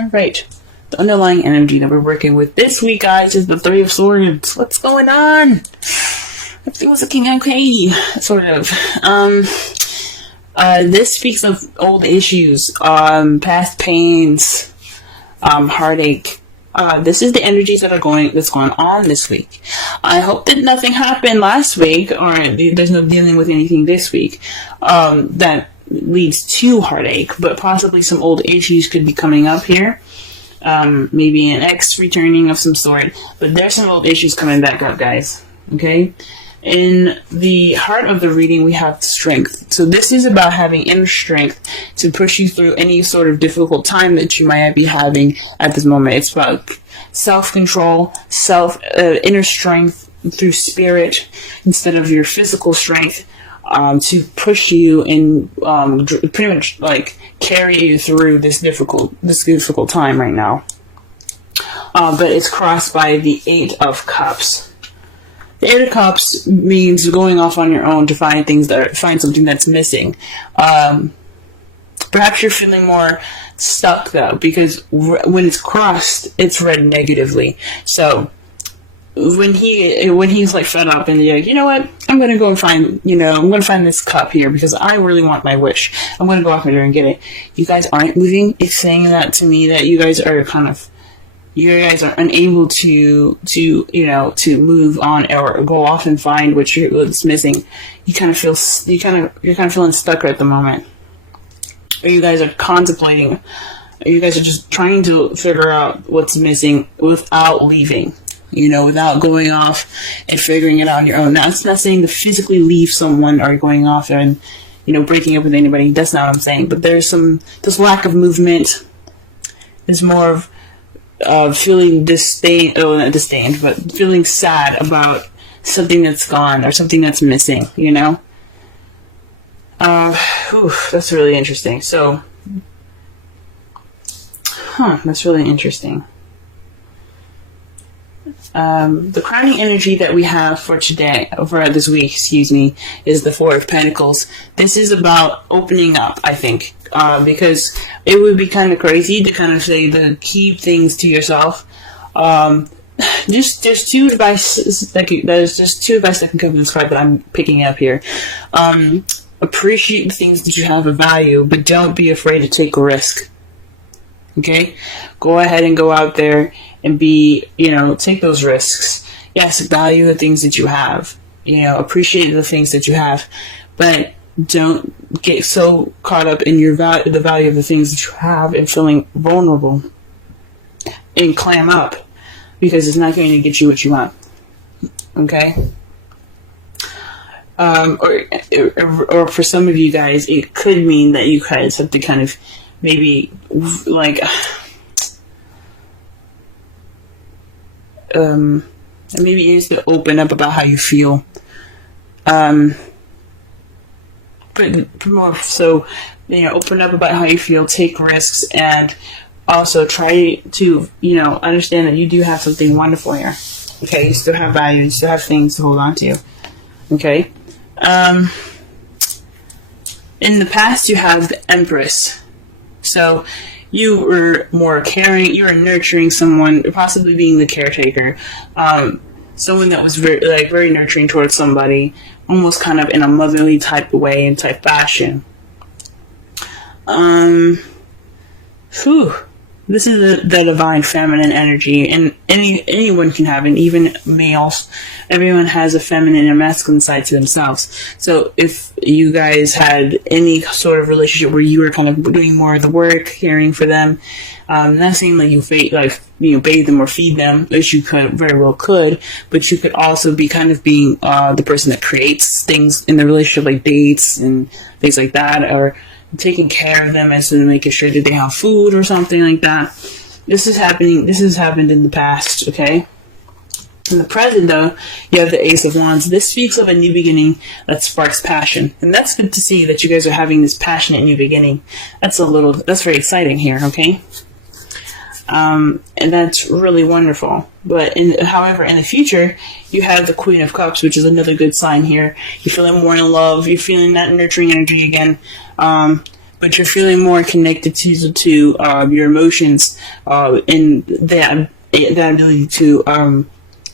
Alright. The underlying energy that we're working with this week, guys, is the Three of Swords. What's going on? Everything was looking okay, sort of. This speaks of old issues, past pains, heartache. This is the energies that's going on this week. I hope that nothing happened last week, or there's no dealing with anything this week, that leads to heartache, but possibly some old issues could be coming up here. Maybe an ex returning of some sort, but there's some old issues coming back up, guys. Okay? In the heart of the reading, we have strength. So this is about having inner strength to push you through any sort of difficult time that you might be having at this moment. It's about self-control, inner strength through spirit instead of your physical strength, to push you and pretty much like carry you through this difficult time right now. But it's crossed by the Eight of Cups. The Eight of Cups means going off on your own to find something that's missing. Perhaps you're feeling more stuck though, because when it's crossed, it's read negatively. So when he's like fed up and you're like, you know what, I'm gonna go and find this cup here because I really want my wish. I'm gonna go off there and get it. You guys aren't moving. It's saying that to me that you guys are unable to move on or go off and find what's missing. You're kind of feeling stuck at the moment. Or you guys are contemplating. Or you guys are just trying to figure out what's missing without leaving. Without going off and figuring it out on your own. Now, it's not saying to physically leave someone or going off there and, breaking up with anybody. That's not what I'm saying. But there's lack of movement. There's more of feeling not disdained, but feeling sad about something that's gone or something that's missing, that's really interesting. So, that's really interesting. The crowning energy that we have for this week, is the Four of Pentacles. This is about opening up, I think, because it would be kind of crazy to kind of say to keep things to yourself. There's two advice that can come from this card that I'm picking up here. Appreciate the things that you have of value, but don't be afraid to take a risk. Okay? Go ahead and go out there and take those risks. Yes, value the things that you have. Appreciate the things that you have, but don't get so caught up in the value of the things that you have and feeling vulnerable and clam up, because it's not going to get you what you want. Okay? Or for some of you guys, it could mean that you guys have to kind of maybe maybe you need to open up about how you feel. But more so, open up about how you feel, take risks, and also try to, understand that you do have something wonderful here. Okay, you still have value, you still have things to hold on to. Okay. In the past, you have the Empress. So you were more caring, you were nurturing someone, possibly being the caretaker. Someone that was very nurturing towards somebody, almost kind of in a motherly type of way and type fashion. This is the divine feminine energy, and anyone can have it, even males. Everyone has a feminine and masculine side to themselves. So if you guys had any sort of relationship where you were kind of doing more of the work, caring for them, not saying that you bathe them or feed them, which you very well could, but you could also be kind of being the person that creates things in the relationship, like dates and things like that, or taking care of them as in making sure that they have food or something like that. This has happened in the past, okay? In the present, though, you have the Ace of Wands. This speaks of a new beginning that sparks passion. And that's good to see that you guys are having this passionate new beginning. That's very exciting here, okay? And that's really wonderful. But however, in the future, you have the Queen of Cups, which is another good sign here. You're feeling more in love. You're feeling that nurturing energy again. but you're feeling more connected to your emotions, and that ability to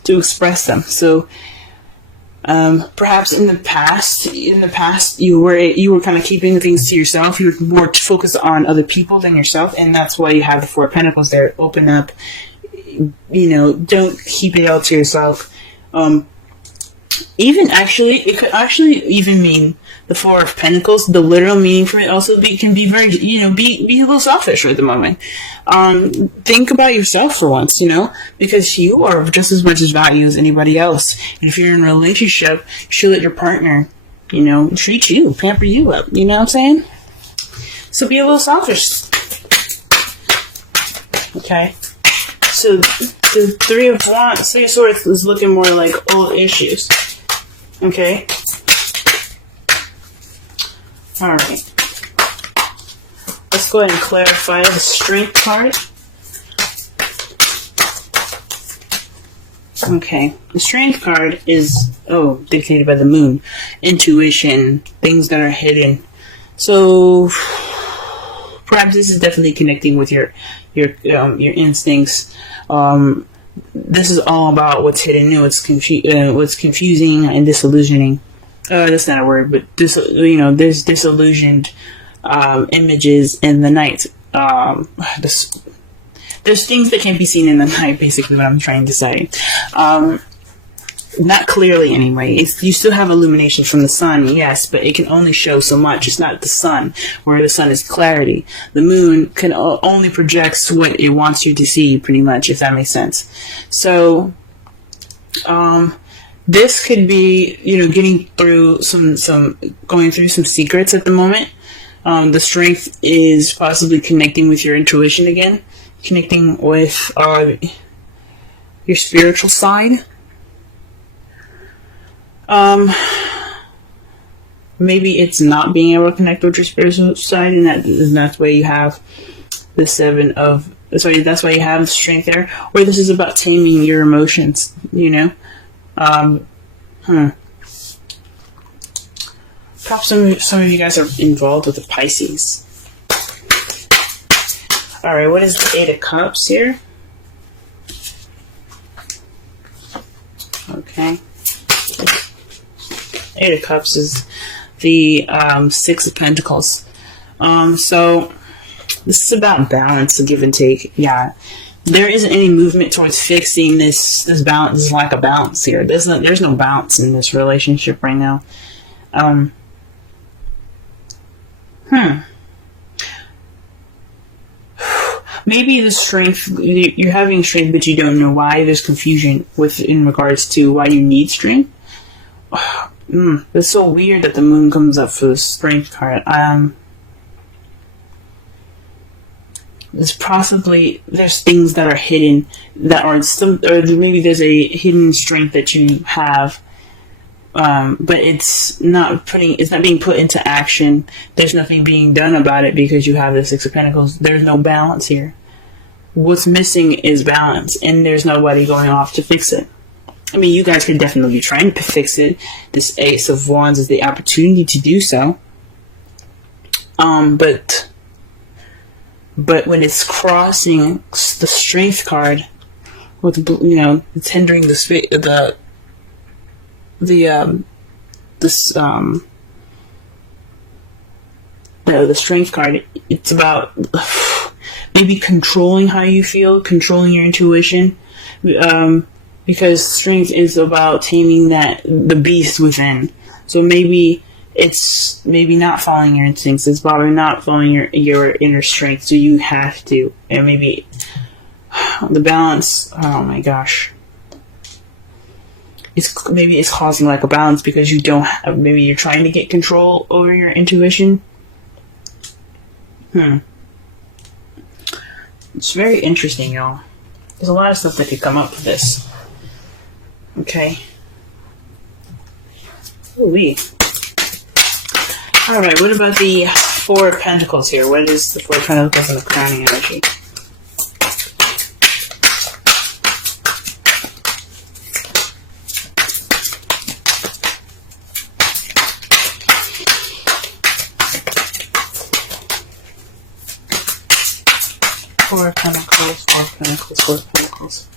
express them. So perhaps in the past you were kind of keeping things to yourself. You were more focused on other people than yourself, and that's why you have the Four of Pentacles there. Open up, don't keep it all to yourself. Even actually, it could actually even mean the Four of Pentacles. The literal meaning for it also can be very, be a little selfish at the moment. Think about yourself for once, because you are just as much as value as anybody else. And if you're in a relationship, you should let your partner, treat you, pamper you up. You know what I'm saying? So be a little selfish. Okay. So the Three of Swords is looking more like old issues. Okay. Alright. Let's go ahead and clarify the Strength card. Okay. The Strength card is, dictated by the moon. Intuition. Things that are hidden. So, perhaps this is definitely connecting with your instincts. This is all about what's hidden, what's confusing and disillusioning. That's not a word, but there's disillusioned images in the night. There's things that can't be seen in the night. Basically, what I'm trying to say. Not clearly, anyway. You still have illumination from the sun, yes, but it can only show so much. It's not the sun, where the sun is clarity. The moon can only projects what it wants you to see, pretty much, if that makes sense. So, this could be, getting through going through some secrets at the moment. The Strength is possibly connecting with your intuition again, connecting with your spiritual side. Maybe it's not being able to connect with your spiritual side, and that's why you have the that's why you have the Strength there. Or this is about taming your emotions, Perhaps some of you guys are involved with the Pisces. Alright, what is the Eight of Cups here? Okay. Eight of Cups is the Six of Pentacles. So this is about balance, the give and take. Yeah, there isn't any movement towards fixing this balance, this lack of balance here. There's no balance in this relationship right now. Maybe the Strength, you're having Strength, but you don't know why. There's confusion in regards to why you need Strength. It's so weird that the moon comes up for the Strength card. There's things that are hidden that are or maybe there's a hidden strength that you have, but it's not being put into action. There's nothing being done about it because you have the Six of Pentacles. There's no balance here. What's missing is balance, and there's nobody going off to fix it. I mean, you guys could definitely be trying to fix it. This Ace of Wands is the opportunity to do so. But when it's crossing the Strength card, with it's hindering the Strength card. It's about maybe controlling how you feel, controlling your intuition. Because Strength is about taming the beast within. So maybe it's not following your instincts. It's probably not following your inner strength. So you have to. And maybe the balance. Oh my gosh. Maybe it's causing lack of balance because you don't have. Maybe you're trying to get control over your intuition. It's very interesting, y'all. There's a lot of stuff that could come up with this. Okay. Ooh-wee. Alright, what about the Four of Pentacles here? What is the Four of Pentacles and the crowning energy? Four of Pentacles, Four of Pentacles, Four of Pentacles.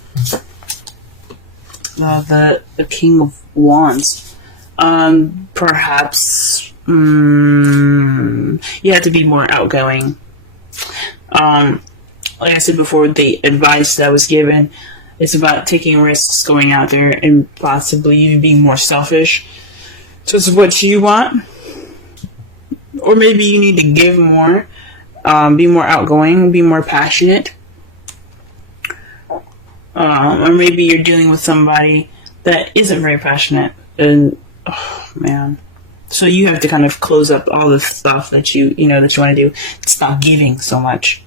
The King of Wands. Perhaps you have to be more outgoing. Like I said before, the advice that was given, it's about taking risks, going out there, and possibly even being more selfish towards what you want. Or maybe you need to give more, be more outgoing, be more passionate. Or maybe you're dealing with somebody that isn't very passionate, and oh man, so you have to kind of close up all the stuff that you want to do. Stop giving so much.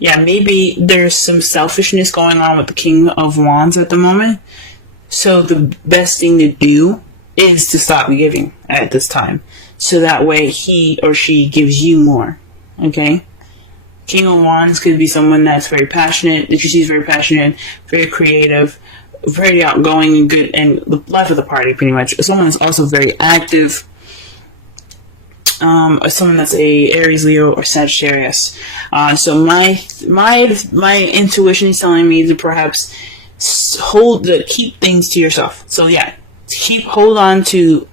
Yeah, maybe there's some selfishness going on with the King of Wands at the moment. So the best thing to do is to stop giving at this time, so that way he or she gives you more. Okay. King of Wands could be someone that's very passionate, that you see is very passionate, very creative, very outgoing and good, and the life of the party, pretty much. Someone that's also very active, or someone that's a Aries, Leo, or Sagittarius. So my intuition is telling me to perhaps keep things to yourself. So yeah, hold on to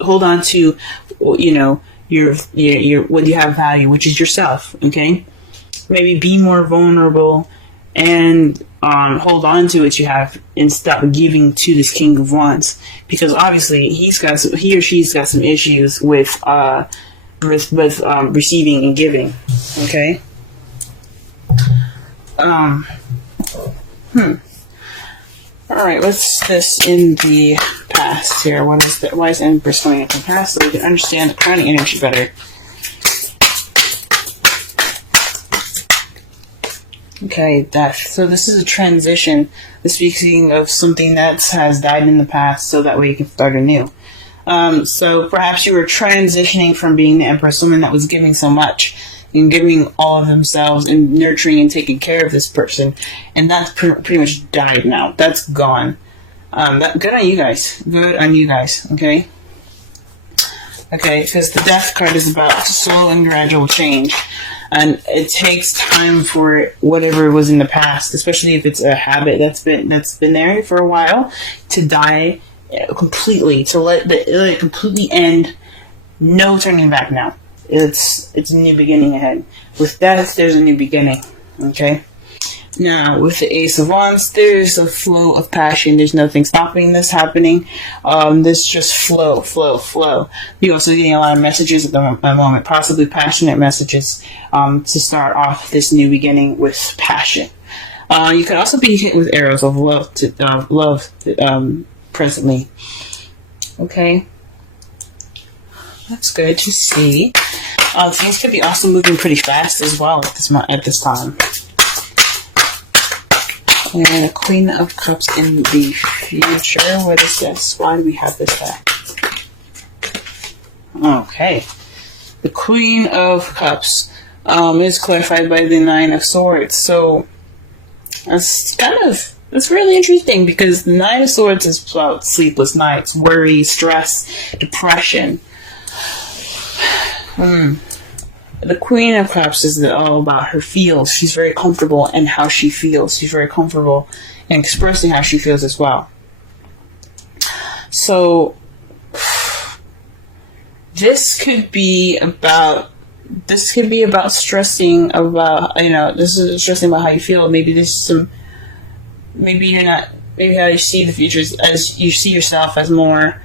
your what you have value, which is yourself. Okay. Maybe be more vulnerable and hold on to what you have and stop giving to this King of Wands, because obviously he or she's got some issues with receiving and giving. Okay. All right. What's this in the past here? What is that? Why is Empress coming up in the past, so we can understand the crowning energy better? Okay, death. So this is a transition. This speaking of something that has died in the past, so that way you can start anew. So perhaps you were transitioning from being the Empress, someone that was giving so much and giving all of themselves and nurturing and taking care of this person, and that's pretty much died now. That's gone. Good on you guys. Good on you guys. Okay. Okay, because the Death card is about slow and gradual change. And it takes time for whatever was in the past, especially if it's a habit that's been there for a while, to die completely, to let it completely end. No turning back now. It's a new beginning ahead. With death, there's a new beginning. Okay. Now, with the Ace of Wands, there's a flow of passion. There's nothing stopping this happening. This just flow. You're also getting a lot of messages at the moment, possibly passionate messages, to start off this new beginning with passion. You can also be hit with arrows of love, presently. Okay. That's good to see. Things could be also moving pretty fast as well at this time. And the Queen of Cups in the future. What is this? Why do we have this back? Okay. The Queen of Cups is clarified by the Nine of Swords. So that's really interesting, because the Nine of Swords is about sleepless nights, worry, stress, depression. The Queen of Cups is all about her feels. She's very comfortable in how she feels. She's very comfortable in expressing how she feels as well. So this could be about stressing about, this is stressing about how you feel. Maybe how you see the future as you see yourself as more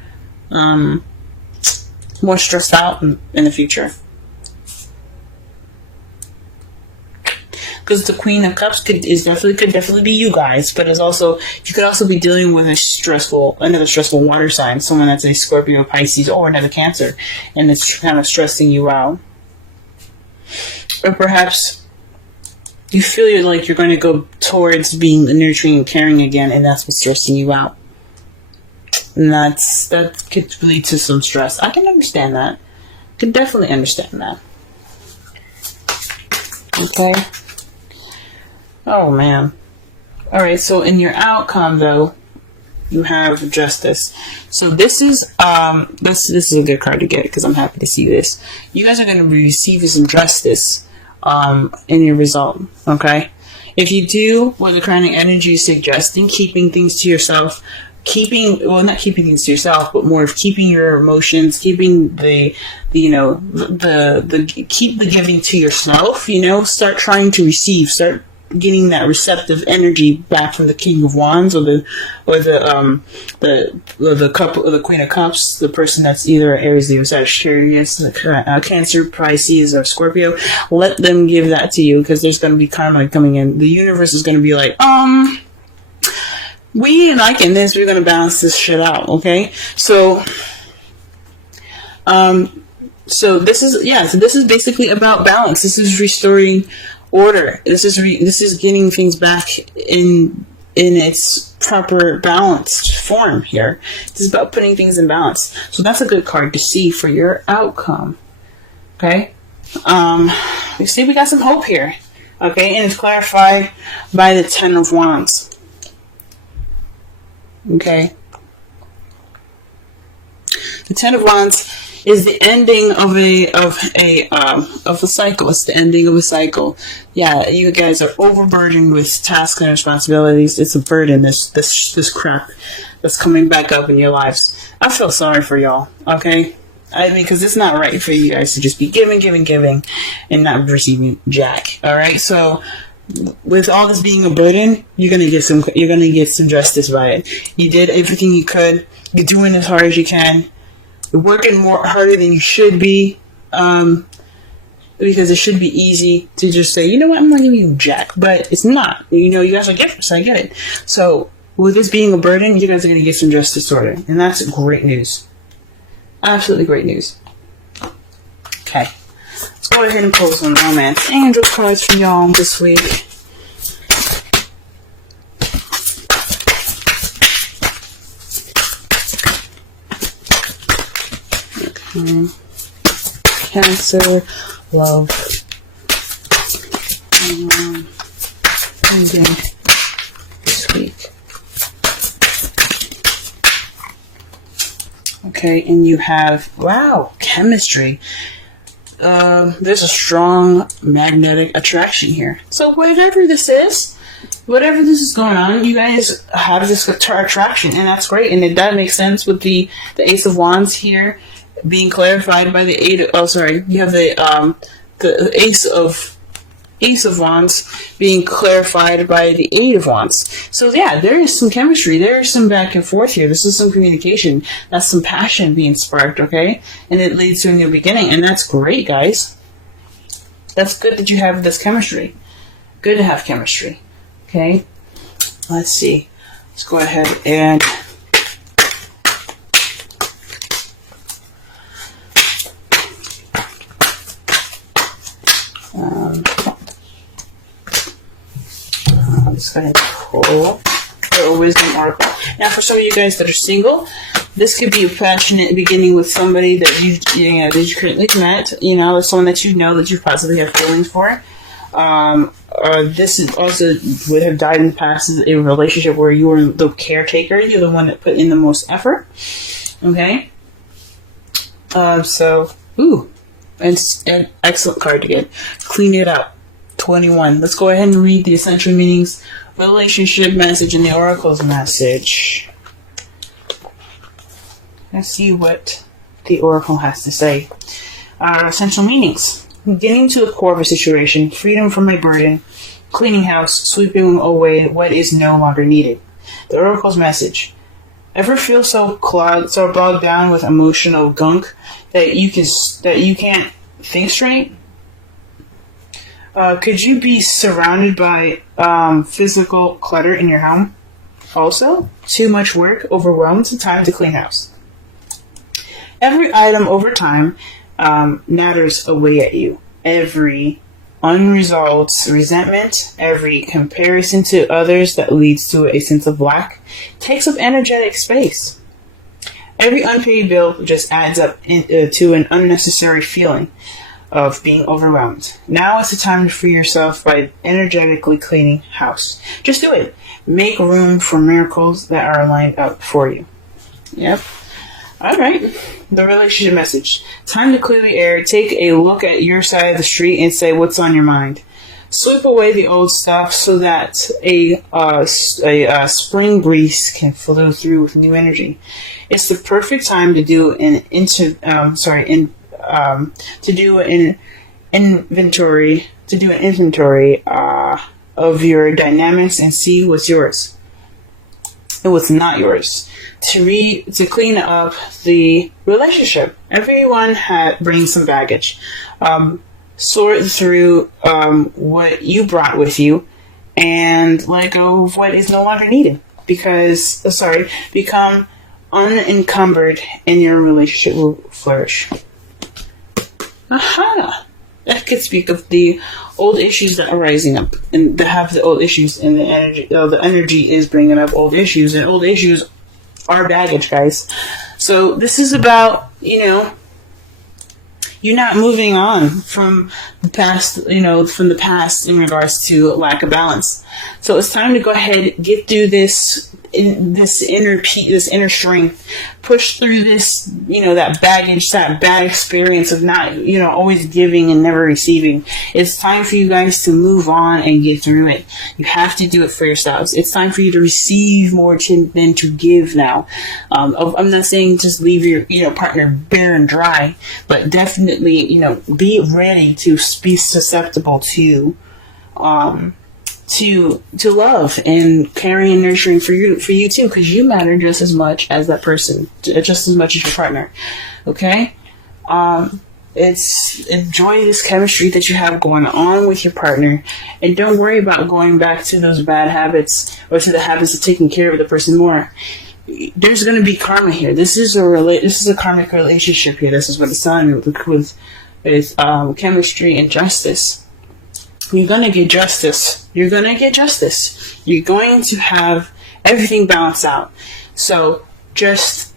stressed out in the future. Because the Queen of Cups could definitely be you guys, but you could also be dealing with another stressful water sign, someone that's a Scorpio, Pisces, or another Cancer, and it's kind of stressing you out. Or perhaps you feel like you're going to go towards being nurturing and caring again, and that's what's stressing you out. And that could lead to some stress. I can understand that. Can definitely understand that. Okay. Oh man. Alright, so in your outcome though, you have Justice. So this is a good card to get, because I'm happy to see this. You guys are going to be receiving some justice in your result. Okay, if you do what the Crown Energy is suggesting, keeping things to yourself, not keeping things to yourself, but more of keeping your emotions, keeping keep the giving to yourself. Start trying to receive, start getting that receptive energy back from the King of Wands or the Queen of Cups, the person that's either Aries, Leo, Sagittarius, Cancer, Pisces, or Scorpio. Let them give that to you, because there's going to be karma coming in. The universe is going to be like, we ain't liking this. We're going to balance this shit out. Okay, so this is basically about balance. This is restoring order. This is getting things back in its proper balanced form here. This is about putting things in balance. So that's a good card to see for your outcome. Okay. We see we got some hope here. Okay, and it's clarified by the Ten of Wands. Okay. The Ten of Wands is the ending of a cycle. It's the ending of a cycle. Yeah, you guys are overburdened with tasks and responsibilities. It's a burden. This crap that's coming back up in your lives. I feel sorry for y'all. Okay, because it's not right for you guys to just be giving, and not receiving jack. All right, so with all this being a burden, you're gonna get some justice by it. You did everything you could. You're doing as hard as you can. You're working harder than you should be, because it should be easy to just say, you know what, I'm not giving you jack, but it's not. You guys are givers, I get it. So with this being a burden, you guys are going to get some justice sorted, and that's great news. Absolutely great news. Okay, let's go ahead and pull some romance angel cards for y'all this week. Cancer, love, ending this week. Okay, and you have, wow, chemistry. There's a strong magnetic attraction here. So whatever this is going on, you guys have this attraction, and that's great. And that makes sense with the Ace of Wands here being clarified by the you have the Ace of Wands being clarified by the Eight of Wands. So yeah, there is some chemistry. There is some back and forth here. This is some communication. That's some passion being sparked, okay? And it leads to a new beginning, and that's great, guys. That's good that you have this chemistry. Good to have chemistry. Okay? Let's see. Let's go ahead and let's go ahead and pull a wisdom oracle. Now, for some of you guys that are single, this could be a passionate beginning with somebody that you currently met. Or someone that that you possibly have feelings for. This is also would have died in the past as a relationship where you were the caretaker. You're the one that put in the most effort. Okay. An excellent card to get. Clean it up. 21. Let's go ahead and read the essential meanings, relationship message, and the oracle's message. Let's see what the oracle has to say. Essential meanings. Getting to the core of a situation, freedom from a burden, cleaning house, sweeping away what is no longer needed. The oracle's message. Ever feel so bogged down with emotional gunk that you can't think straight? Could you be surrounded by physical clutter in your home? Also, too much work overwhelms the time to clean house. Every item over time natters away at you. Every unresolved resentment, every comparison to others that leads to a sense of lack, takes up energetic space. Every unpaid bill just adds up to an unnecessary feeling of being overwhelmed. Now is the time to free yourself by energetically cleaning house. Just do it. Make room for miracles that are lined up for you. Yep. Alright, the relationship message. Time to clear the air, take a look at your side of the street and say what's on your mind. Sweep away the old stuff so that a spring breeze can flow through with new energy. It's the perfect time to do an inventory of your dynamics and see what's yours and what's not yours. To clean up the relationship. Everyone brings some baggage. Sort through what you brought with you and let go of what is no longer needed. Become unencumbered and your relationship will flourish. Aha! That could speak of the old issues that are rising up and that have the old issues and the energy. The energy is bringing up old issues, and old issues are baggage, guys. So this is about, you're not moving on from the past, from the past in regards to lack of balance. So it's time to go ahead, get through this inner strength, push through this, that baggage, that bad experience of not, always giving and never receiving. It's time for you guys to move on and get through it. You have to do it for yourselves. It's time for you to receive more than to give now. I'm not saying just leave your, partner bare and dry, but definitely, be ready to be susceptible to love and caring and nurturing for you too, because you matter just as much as that person, just as much as your partner. Okay? Enjoy this chemistry that you have going on with your partner, and don't worry about going back to those bad habits or to the habits of taking care of the person more. There's going to be karma here. This is a karmic relationship here. This is what it's telling me with chemistry and justice. You're going to get justice. You're going to have everything balanced out. So just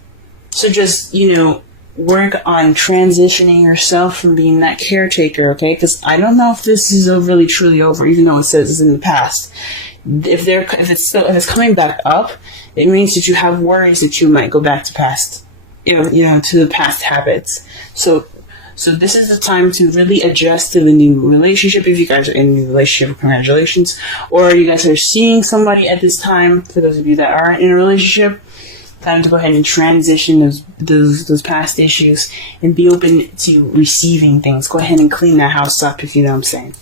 work on transitioning yourself from being that caretaker, okay? Because I don't know if this is really truly over, even though it says it's in the past. If it's coming back up, it means that you have worries that you might go back to past, to the past habits. So this is the time to really adjust to the new relationship. If you guys are in a new relationship, congratulations. Or you guys are seeing somebody at this time, for those of you that aren't in a relationship, time to go ahead and transition those past issues and be open to receiving things. Go ahead and clean that house up, if you know what I'm saying.